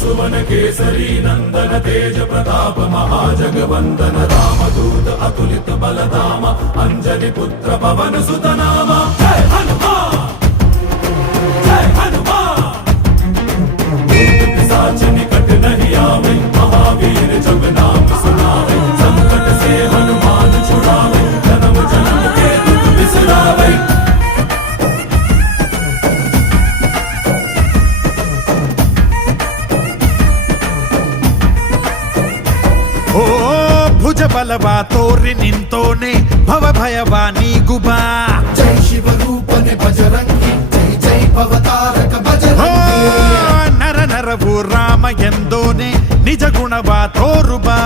सुवन केसरी नंदन तेज प्रताप महाजगवंदन रामदूत अतुलित बलधाम अंजनी पुत्र पवन सुत नाम जय हनुमान जय हनुमान। पिशाच निकट नहीं आवे महावीर जब नाम सुनावे संकट से हनुमान छुड़ावे जन्म जन्म के दुख बिसरावे। ಓ ಭುಜ ಬಲವಾ ತೋರಿ ನಿಂತೋನೆ ಭವ ಭಯವಾ ನೀಗುಬಾ ಜೈ ಶಿವ ರೂಪನೆ ಬಜರಂಗಿ ಜೈ ಜೈ ಭವತಾರಕ ಬಜರಂಗಿ ನರ ನರವು ರಾಮ ಎಂದೋನೆ ನಿಜ ಗುಣವಾ ತೋರುಬಾ